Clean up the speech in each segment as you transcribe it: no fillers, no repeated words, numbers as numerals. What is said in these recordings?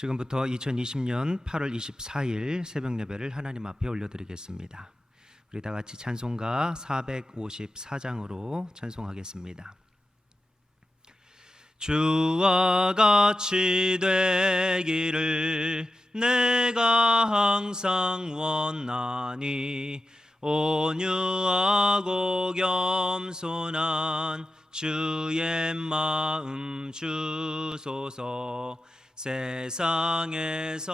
지금부터 2020년 8월 24일 새벽 예배를 하나님 앞에 올려드리겠습니다. 우리 다 같이 찬송가 454장으로 찬송하겠습니다. 주와 같이 되기를 내가 항상 원하니 온유하고 겸손한 주의 마음 주소서. 세상에서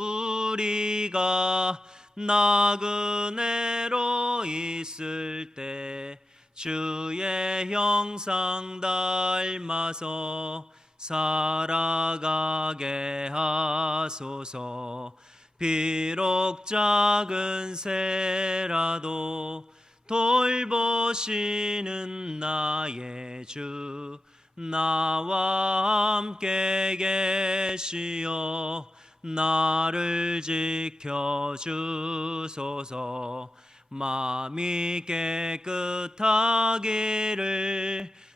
우리가 나그네로 있을 때 주의 형상 닮아서 살아가게 하소서. 비록 작은 새라도 돌보시는 나의 주 나와 함께 계시어 나를 지켜주소서. 마음이 깨끗하기를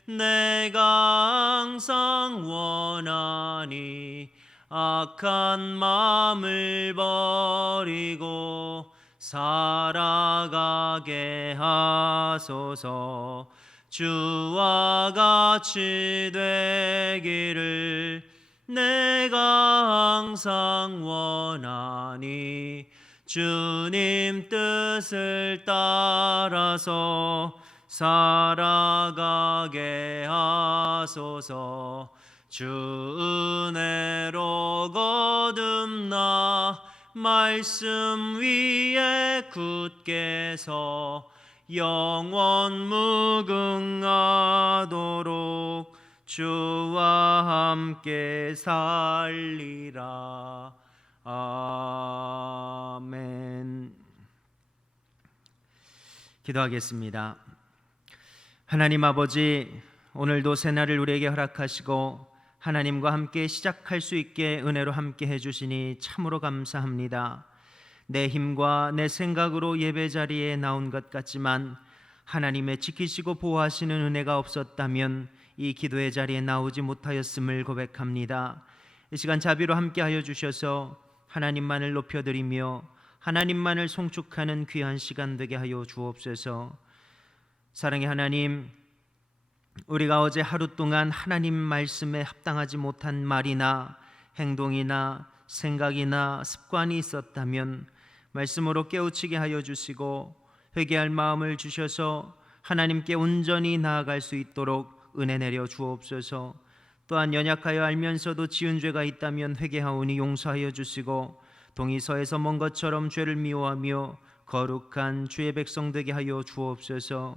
내가 항상 원하니 악한 마음을 버리고 살아가게 하소서. 주와 같이 되기를 내가 항상 원하니 주님 뜻을 따라서 살아가게 하소서. 주 은혜로 거듭나 말씀 위에 굳게 서 영원 무궁하도록 주와 함께 살리라. 아멘. 기도하겠습니다. 하나님 아버지, 오늘도 새날을 우리에게 허락하시고 하나님과 함께 시작할 수 있게 은혜로 함께 해주시니 참으로 감사합니다. 내 힘과 내 생각으로 예배 자리에 나온 것 같지만 하나님의 지키시고 보호하시는 은혜가 없었다면 이 기도의 자리에 나오지 못하였음을 고백합니다. 이 시간 자비로 함께하여 주셔서 하나님만을 높여드리며 하나님만을 송축하는 귀한 시간 되게 하여 주옵소서. 사랑의 하나님, 우리가 어제 하루 동안 하나님 말씀에 합당하지 못한 말이나 행동이나 생각이나 습관이 있었다면 말씀으로 깨우치게 하여 주시고 회개할 마음을 주셔서 하나님께 온전히 나아갈 수 있도록 은혜 내려 주옵소서. 또한 연약하여 알면서도 지은 죄가 있다면 회개하오니 용서하여 주시고 동이서에서 먼 것처럼 죄를 미워하며 거룩한 주의 백성 되게 하여 주옵소서.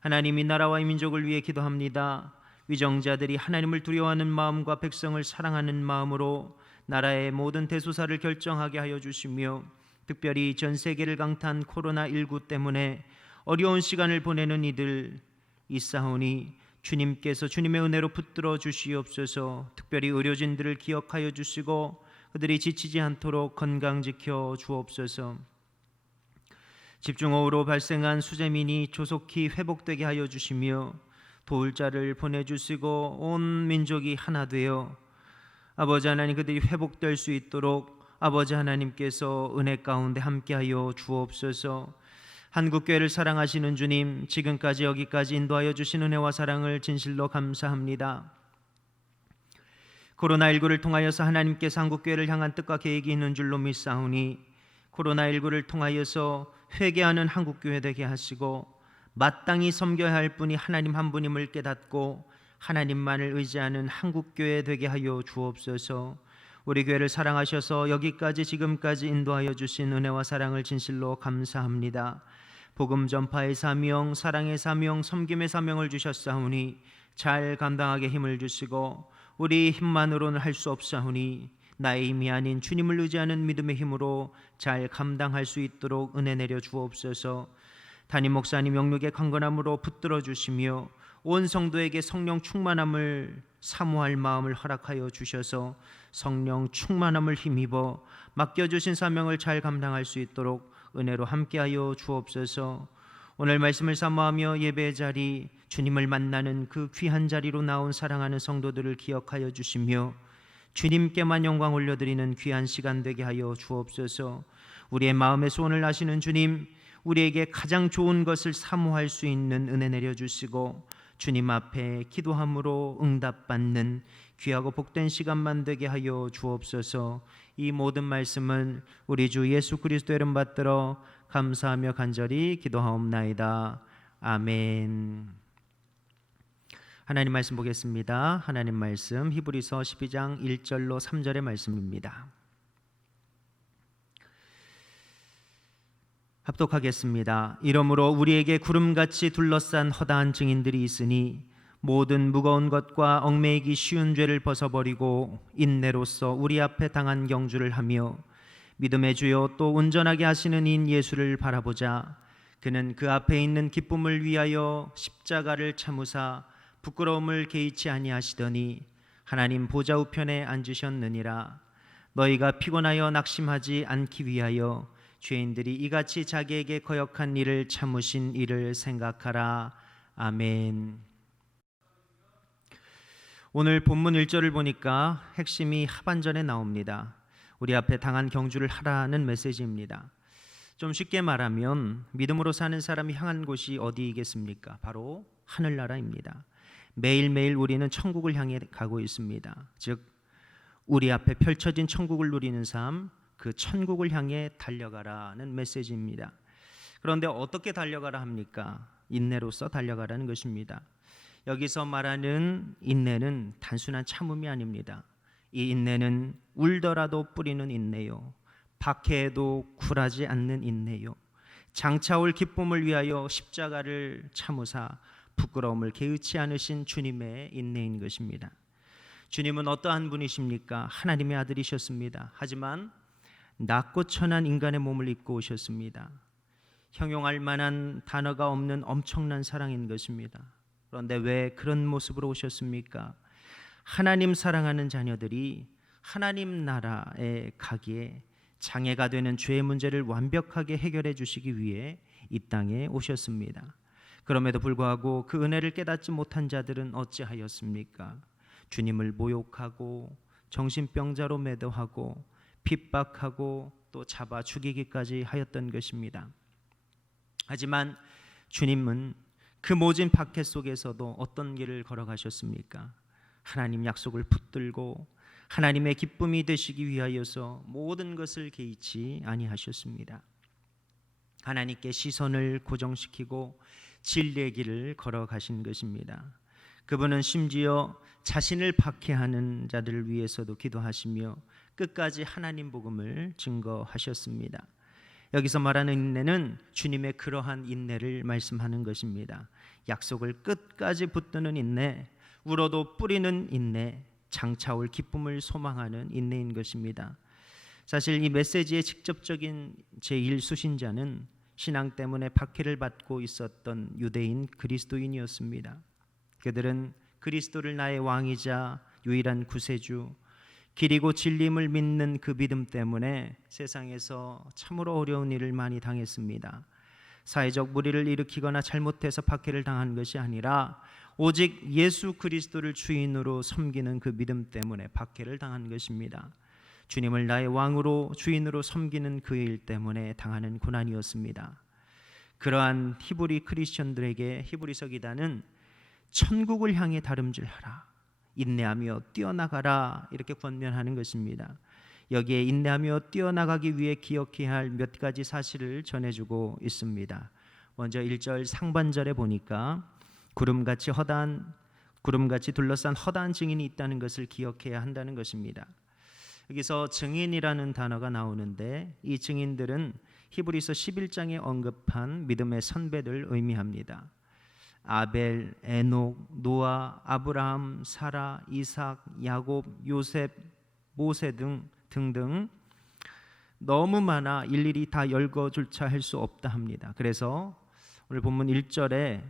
하나님, 이 나라와 이 민족을 위해 기도합니다. 위정자들이 하나님을 두려워하는 마음과 백성을 사랑하는 마음으로 나라의 모든 대소사를 결정하게 하여 주시며 특별히 전 세계를 강타한 코로나19 때문에 어려운 시간을 보내는 이들 있사오니 주님께서 주님의 은혜로 붙들어 주시옵소서. 특별히 의료진들을 기억하여 주시고 그들이 지치지 않도록 건강 지켜 주옵소서. 집중호우로 발생한 수재민이 조속히 회복되게 하여 주시며 도울 자를 보내주시고 온 민족이 하나 되어 아버지 하나님 그들이 회복될 수 있도록 아버지 하나님께서 은혜 가운데 함께하여 주옵소서. 한국교회를 사랑하시는 주님, 지금까지 여기까지 인도하여 주신 은혜와 사랑을 진실로 감사합니다. 코로나19를 통하여서 하나님께서 한국교회를 향한 뜻과 계획이 있는 줄로 믿사오니 코로나19를 통하여서 회개하는 한국교회 되게 하시고 마땅히 섬겨야 할 분이 하나님 한 분임을 깨닫고 하나님만을 의지하는 한국교회 되게 하여 주옵소서. 우리 교회를 사랑하셔서 여기까지 지금까지 인도하여 주신 은혜와 사랑을 진실로 감사합니다. 복음 전파의 사명, 사랑의 사명, 섬김의 사명을 주셨사오니 잘 감당하게 힘을 주시고 우리 힘만으로는 할 수 없사오니 나의 힘이 아닌 주님을 의지하는 믿음의 힘으로 잘 감당할 수 있도록 은혜 내려 주옵소서. 담임 목사님 영육의 강건함으로 붙들어 주시며 온 성도에게 성령 충만함을 사모할 마음을 허락하여 주셔서 성령 충만함을 힘입어 맡겨주신 사명을 잘 감당할 수 있도록 은혜로 함께하여 주옵소서. 오늘 말씀을 사모하며 예배의 자리, 주님을 만나는 그 귀한 자리로 나온 사랑하는 성도들을 기억하여 주시며 주님께만 영광 올려드리는 귀한 시간 되게 하여 주옵소서. 우리의 마음의 소원을 아시는 주님, 우리에게 가장 좋은 것을 사모할 수 있는 은혜 내려주시고 주님 앞에 기도함으로 응답받는 귀하고 복된 시간만 되게 하여 주옵소서. 이 모든 말씀은 우리 주 예수 그리스도의 이름 받들어 감사하며 간절히 기도하옵나이다. 아멘. 하나님 말씀 보겠습니다. 하나님 말씀 히브리서 12장 1절로 3절의 말씀입니다. 합독하겠습니다. 이러므로 우리에게 구름같이 둘러싼 허다한 증인들이 있으니 모든 무거운 것과 얽매이기 쉬운 죄를 벗어버리고 인내로써 우리 앞에 당한 경주를 하며 믿음의 주요 또 온전하게 하시는 인 예수를 바라보자. 그는 그 앞에 있는 기쁨을 위하여 십자가를 참으사 부끄러움을 개의치 아니하시더니 하나님 보좌 우편에 앉으셨느니라. 너희가 피곤하여 낙심하지 않기 위하여 죄인들이 이같이 자기에게 거역한 일을 참으신 이를 생각하라. 아멘. 오늘 본문 1절을 보니까 핵심이 하반전에 나옵니다. 우리 앞에 당한 경주를 하라는 메시지입니다. 좀 쉽게 말하면 믿음으로 사는 사람이 향한 곳이 어디이겠습니까? 바로 하늘나라입니다. 매일매일 우리는 천국을 향해 가고 있습니다. 즉 우리 앞에 펼쳐진 천국을 누리는 삶, 그 천국을 향해 달려가라는 메시지입니다. 그런데 어떻게 달려가라 합니까? 인내로서 달려가라는 것입니다. 여기서 말하는 인내는 단순한 참음이 아닙니다. 이 인내는 울더라도 뿌리는 인내요, 박해에도 굴하지 않는 인내요, 장차올 기쁨을 위하여 십자가를 참으사 부끄러움을 개의치 않으신 주님의 인내인 것입니다. 주님은 어떠한 분이십니까? 하나님의 아들이셨습니다. 하지만 낮고 천한 인간의 몸을 입고 오셨습니다. 형용할 만한 단어가 없는 엄청난 사랑인 것입니다. 그런데 왜 그런 모습으로 오셨습니까? 하나님 사랑하는 자녀들이 하나님 나라에 가기에 장애가 되는 죄의 문제를 완벽하게 해결해 주시기 위해 이 땅에 오셨습니다. 그럼에도 불구하고 그 은혜를 깨닫지 못한 자들은 어찌하였습니까? 주님을 모욕하고 정신병자로 매도하고 핍박하고 또 잡아 죽이기까지 하였던 것입니다. 하지만 주님은 그 모진 박해 속에서도 어떤 길을 걸어가셨습니까? 하나님 약속을 붙들고 하나님의 기쁨이 되시기 위하여서 모든 것을 개의치 아니하셨습니다. 하나님께 시선을 고정시키고 진리의 길을 걸어가신 것입니다. 그분은 심지어 자신을 박해하는 자들을 위해서도 기도하시며 끝까지 하나님 복음을 증거하셨습니다. 여기서 말하는 인내는 주님의 그러한 인내를 말씀하는 것입니다. 약속을 끝까지 붙드는 인내, 울어도 뿌리는 인내, 장차올 기쁨을 소망하는 인내인 것입니다. 사실 이 메시지의 직접적인 제1수신자는 신앙 때문에 박해를 받고 있었던 유대인 그리스도인이었습니다. 그들은 그리스도를 나의 왕이자 유일한 구세주, 길이고 진림을 믿는 그 믿음 때문에 세상에서 참으로 어려운 일을 많이 당했습니다. 사회적 무리를 일으키거나 잘못해서 박해를 당한 것이 아니라 오직 예수 그리스도를 주인으로 섬기는 그 믿음 때문에 박해를 당한 것입니다. 주님을 나의 왕으로 주인으로 섬기는 그 일 때문에 당하는 고난이었습니다. 그러한 히브리 크리스천들에게 히브리서 기자는 천국을 향해 다름질하라, 인내하며 뛰어나가라 이렇게 권면하는 것입니다. 여기에 인내하며 뛰어나가기 위해 기억해야 할 몇 가지 사실을 전해주고 있습니다. 먼저 1절 상반절에 보니까 구름같이 둘러싼 허다한 증인이 있다는 것을 기억해야 한다는 것입니다. 여기서 증인이라는 단어가 나오는데 이 증인들은 히브리서 11장에 언급한 믿음의 선배들 의미합니다. 아벨, 에녹, 노아, 아브라함, 사라, 이삭, 야곱, 요셉, 모세 등등 너무 많아 일일이 다 열거줄차 할 수 없다 합니다. 그래서 오늘 본문 1절에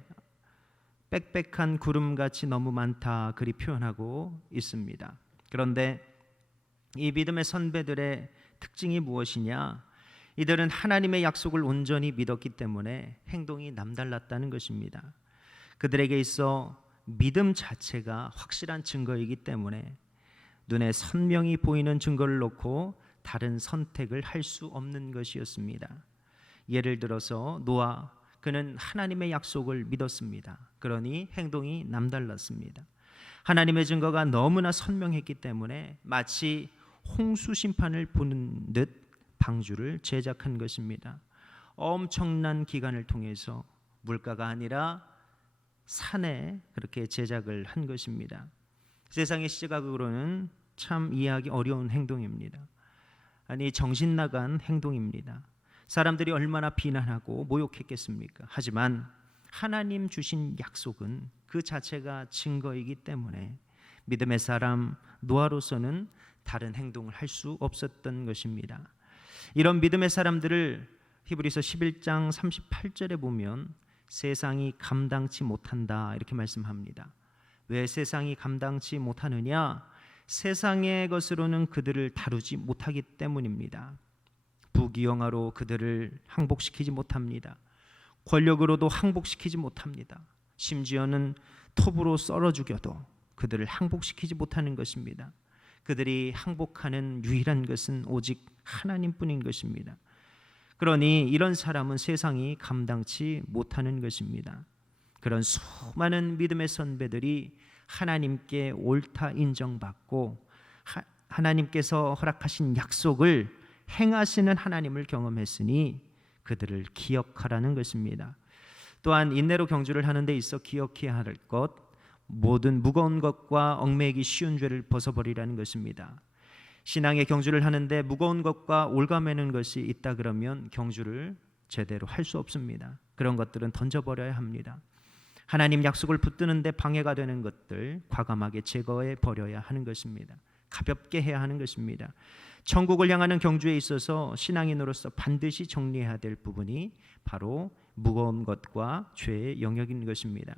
빽빽한 구름같이 너무 많다 그리 표현하고 있습니다. 그런데 이 믿음의 선배들의 특징이 무엇이냐? 이들은 하나님의 약속을 온전히 믿었기 때문에 행동이 남달랐다는 것입니다. 그들에게 있어 믿음 자체가 확실한 증거이기 때문에 눈에 선명히 보이는 증거를 놓고 다른 선택을 할 수 없는 것이었습니다. 예를 들어서 노아, 그는 하나님의 약속을 믿었습니다. 그러니 행동이 남달랐습니다. 하나님의 증거가 너무나 선명했기 때문에 마치 홍수 심판을 보는 듯 방주를 제작한 것입니다. 엄청난 기간을 통해서 물가가 아니라 산에 그렇게 제작을 한 것입니다. 세상의 시각으로는 참 이해하기 어려운 행동입니다. 아니, 정신 나간 행동입니다. 사람들이 얼마나 비난하고 모욕했겠습니까? 하지만 하나님 주신 약속은 그 자체가 증거이기 때문에 믿음의 사람 노아로서는 다른 행동을 할 수 없었던 것입니다. 이런 믿음의 사람들을 히브리서 11장 38절에 보면 세상이 감당치 못한다 이렇게 말씀합니다. 왜 세상이 감당치 못하느냐? 세상의 것으로는 그들을 다루지 못하기 때문입니다. 부귀영화로 그들을 항복시키지 못합니다. 권력으로도 항복시키지 못합니다. 심지어는 톱으로 썰어 죽여도 그들을 항복시키지 못하는 것입니다. 그들이 항복하는 유일한 것은 오직 하나님뿐인 것입니다. 그러니 이런 사람은 세상이 감당치 못하는 것입니다. 그런 수많은 믿음의 선배들이 하나님께 옳다 인정받고 하나님께서 허락하신 약속을 행하시는 하나님을 경험했으니 그들을 기억하라는 것입니다. 또한 인내로 경주를 하는 데 있어 기억해야 할 것, 모든 무거운 것과 얽매이기 쉬운 죄를 벗어버리라는 것입니다. 신앙의 경주를 하는데 무거운 것과 올가매는 것이 있다 그러면 경주를 제대로 할 수 없습니다. 그런 것들은 던져버려야 합니다. 하나님 약속을 붙드는데 방해가 되는 것들 과감하게 제거해 버려야 하는 것입니다. 가볍게 해야 하는 것입니다. 천국을 향하는 경주에 있어서 신앙인으로서 반드시 정리해야 될 부분이 바로 무거운 것과 죄의 영역인 것입니다.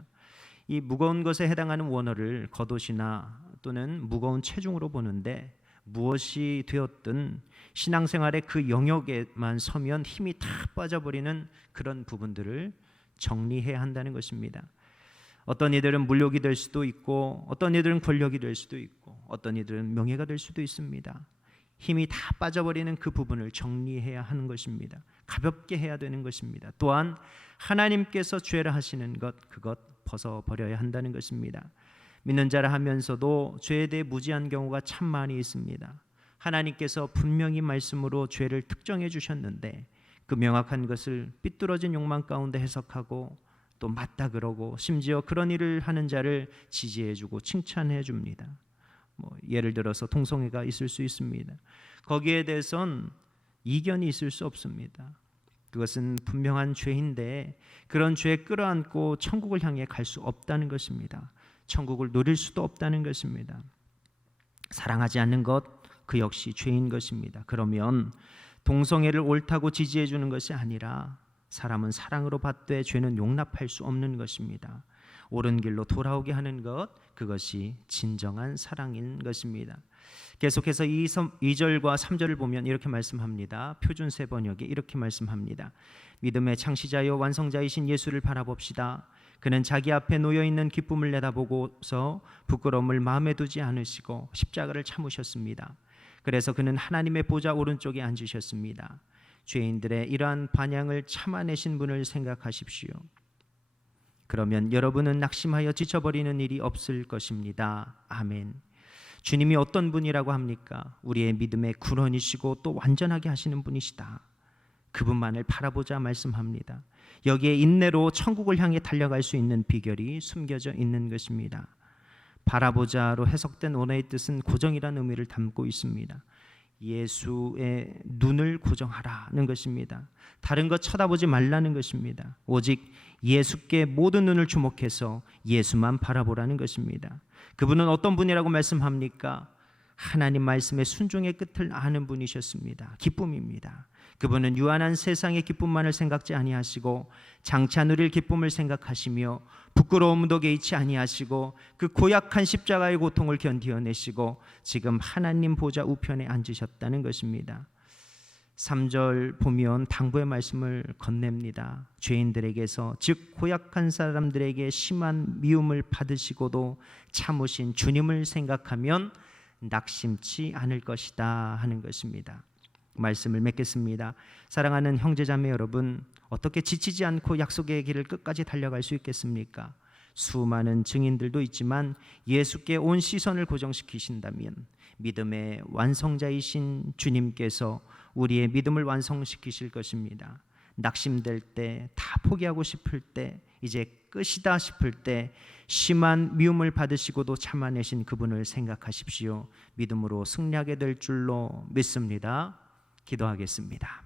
이 무거운 것에 해당하는 원어를 겉옷이나 또는 무거운 체중으로 보는데 무엇이 되었든 신앙생활의 그 영역에만 서면 힘이 다 빠져버리는 그런 부분들을 정리해야 한다는 것입니다. 어떤 이들은 물욕이 될 수도 있고 어떤 이들은 권력이 될 수도 있고 어떤 이들은 명예가 될 수도 있습니다. 힘이 다 빠져버리는 그 부분을 정리해야 하는 것입니다. 가볍게 해야 되는 것입니다. 또한 하나님께서 죄라 하시는 것 그것 벗어버려야 한다는 것입니다. 믿는 자라 하면서도 죄에 대해 무지한 경우가 참 많이 있습니다. 하나님께서 분명히 말씀으로 죄를 특정해 주셨는데 그 명확한 것을 삐뚤어진 욕망 가운데 해석하고 또 맞다 그러고 심지어 그런 일을 하는 자를 지지해 주고 칭찬해 줍니다. 예를 들어서 동성애가 있을 수 있습니다. 거기에 대해선 이견이 있을 수 없습니다. 그것은 분명한 죄인데 그런 죄에 끌어안고 천국을 향해 갈 수 없다는 것입니다. 천국을 누릴 수도 없다는 것입니다. 사랑하지 않는 것 그 역시 죄인 것입니다. 그러면 동성애를 옳다고 지지해 주는 것이 아니라 사람은 사랑으로 받되 죄는 용납할 수 없는 것입니다. 옳은 길로 돌아오게 하는 것 그것이 진정한 사랑인 것입니다. 계속해서 2절과 3절을 보면 이렇게 말씀합니다. 표준세 번역에 이렇게 말씀합니다. 믿음의 창시자요 완성자이신 예수를 바라봅시다. 그는 자기 앞에 놓여있는 기쁨을 내다보고서 부끄러움을 마음에 두지 않으시고 십자가를 참으셨습니다. 그래서 그는 하나님의 보좌 오른쪽에 앉으셨습니다. 죄인들의 이러한 반향을 참아내신 분을 생각하십시오. 그러면 여러분은 낙심하여 지쳐버리는 일이 없을 것입니다. 아멘. 주님이 어떤 분이라고 합니까? 우리의 믿음의 근원이시고 또 완전하게 하시는 분이시다. 그분만을 바라보자 말씀합니다. 여기에 인내로 천국을 향해 달려갈 수 있는 비결이 숨겨져 있는 것입니다. 바라보자로 해석된 원어의 뜻은 고정이라는 의미를 담고 있습니다. 예수의 눈을 고정하라는 것입니다. 다른 것 쳐다보지 말라는 것입니다. 오직 예수께 모든 눈을 주목해서 예수만 바라보라는 것입니다. 그분은 어떤 분이라고 말씀합니까? 하나님 말씀의 순종의 끝을 아는 분이셨습니다. 기쁨입니다. 그분은 유한한 세상의 기쁨만을 생각지 아니하시고 장차 누릴 기쁨을 생각하시며 부끄러움도 개의치 아니하시고 그 고약한 십자가의 고통을 견디어내시고 지금 하나님 보좌 우편에 앉으셨다는 것입니다. 3절 보면 당부의 말씀을 건넵니다. 죄인들에게서 즉 고약한 사람들에게 심한 미움을 받으시고도 참으신 주님을 생각하면 낙심치 않을 것이다 하는 것입니다. 말씀을 맺겠습니다. 사랑하는 형제자매 여러분, 어떻게 지치지 않고 약속의 길을 끝까지 달려갈 수 있겠습니까? 수많은 증인들도 있지만 예수께 온 시선을 고정시키신다면 믿음의 완성자이신 주님께서 우리의 믿음을 완성시키실 것입니다. 낙심될 때, 다 포기하고 싶을 때, 이제 끝이다 싶을 때 심한 미움을 받으시고도 참아내신 그분을 생각하십시오. 믿음으로 승리하게 될 줄로 믿습니다. 기도하겠습니다.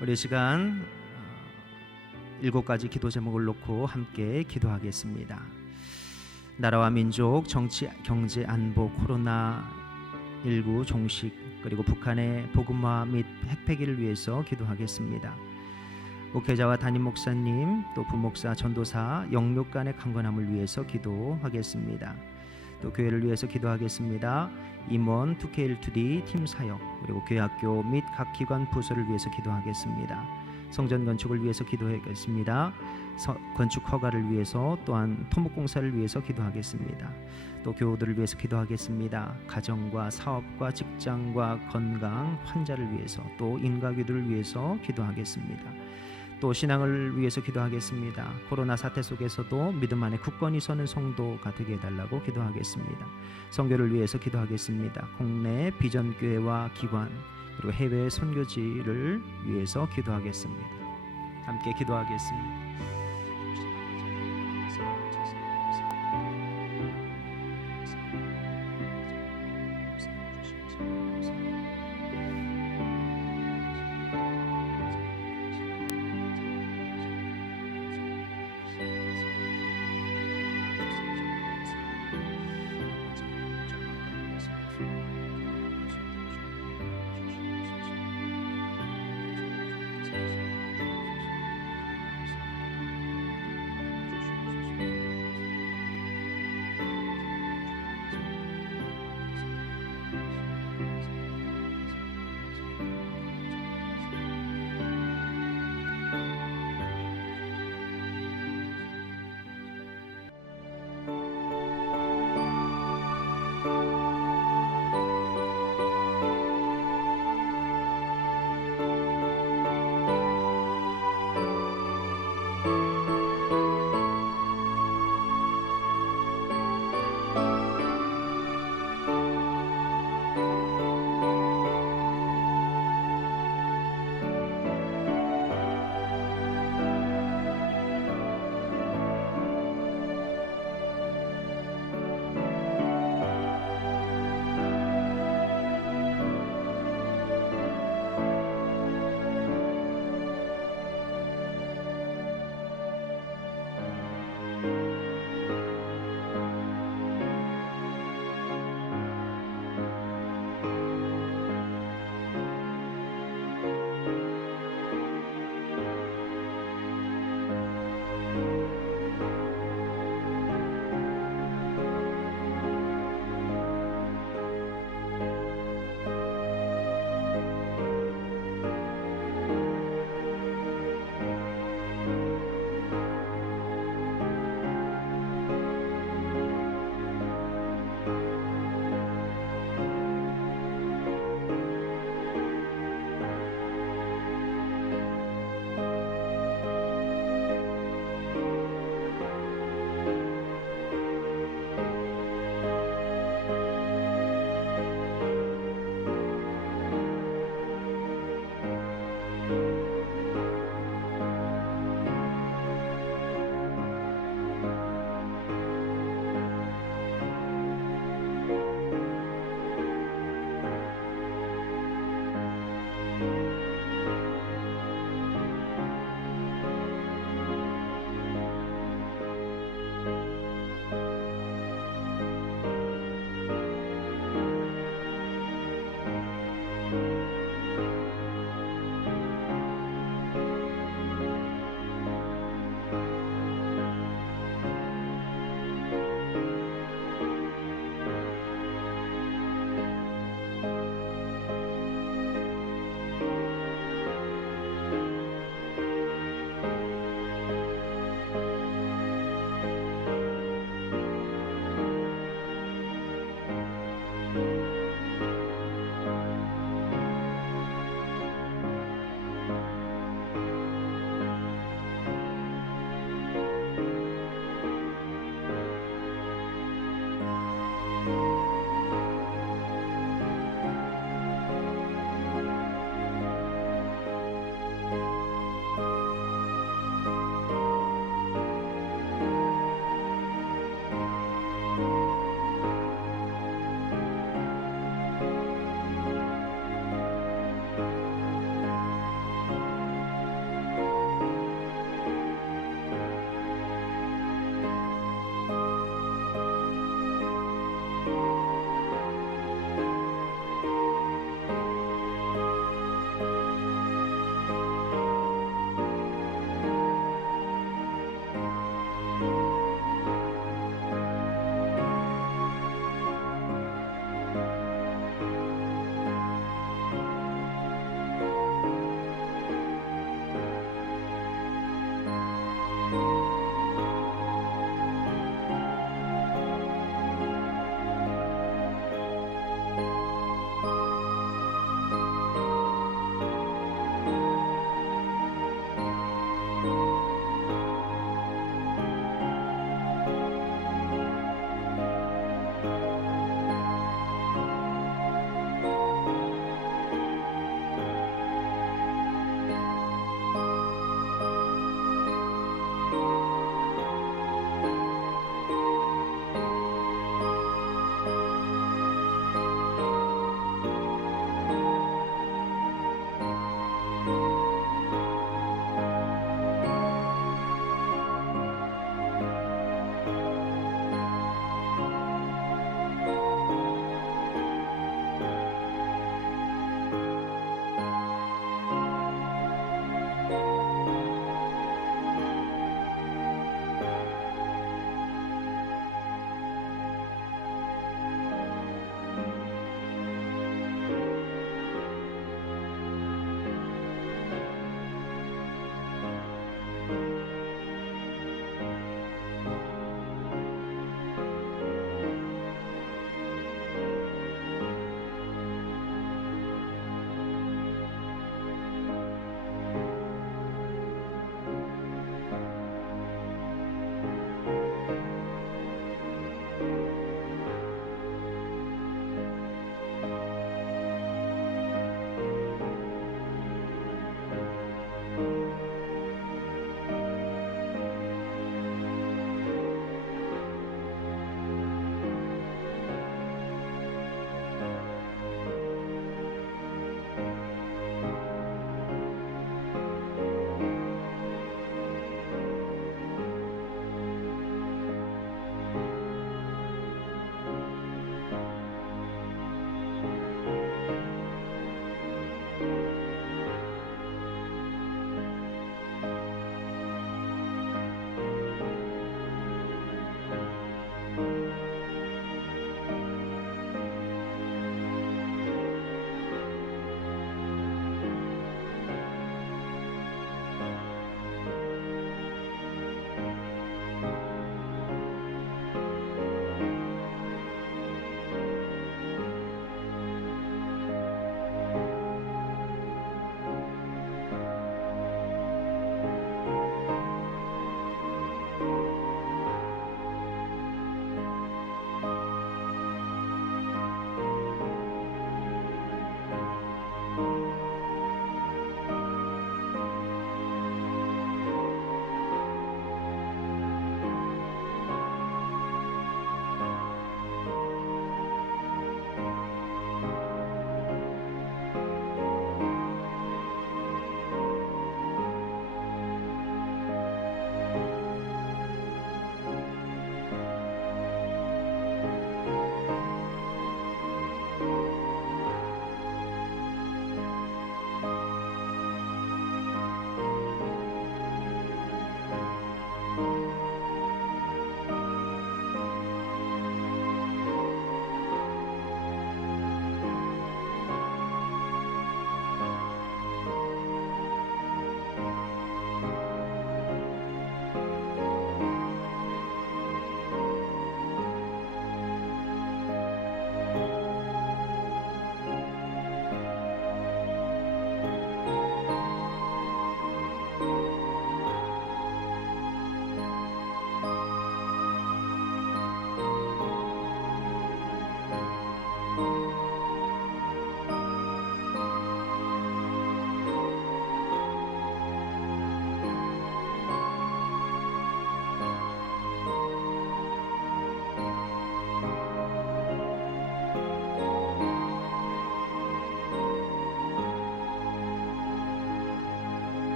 우리 시간 7가지 기도 제목을 놓고 함께 기도하겠습니다. 나라와 민족, 정치, 경제, 안보, 코로나19 종식, 그리고 북한의 복음화 및 핵폐기를 위해서 기도하겠습니다. 목회자와 담임 목사님, 또 부목사, 전도사, 영육 간의 강건함을 위해서 기도하겠습니다. 또 교회를 위해서 기도하겠습니다. 임원, 2K1-2D 팀 사역, 그리고 교회학교 및 각 기관 부서를 위해서 기도하겠습니다. 성전 건축을 위해서 기도하겠습니다. 건축 허가를 위해서, 또한 토목공사를 위해서 기도하겠습니다. 또 교우들을 위해서 기도하겠습니다. 가정과 사업과 직장과 건강, 환자를 위해서, 또 인가교들을 위해서 기도하겠습니다. 또 신앙을 위해서 기도하겠습니다. 코로나 사태 속에서도 믿음 안에 굳건히 서는 성도가 되게 해달라고 기도하겠습니다. 선교를 위해서 기도하겠습니다. 국내 비전교회와 기관, 그리고 해외 선교지를 위해서 기도하겠습니다. 함께 기도하겠습니다.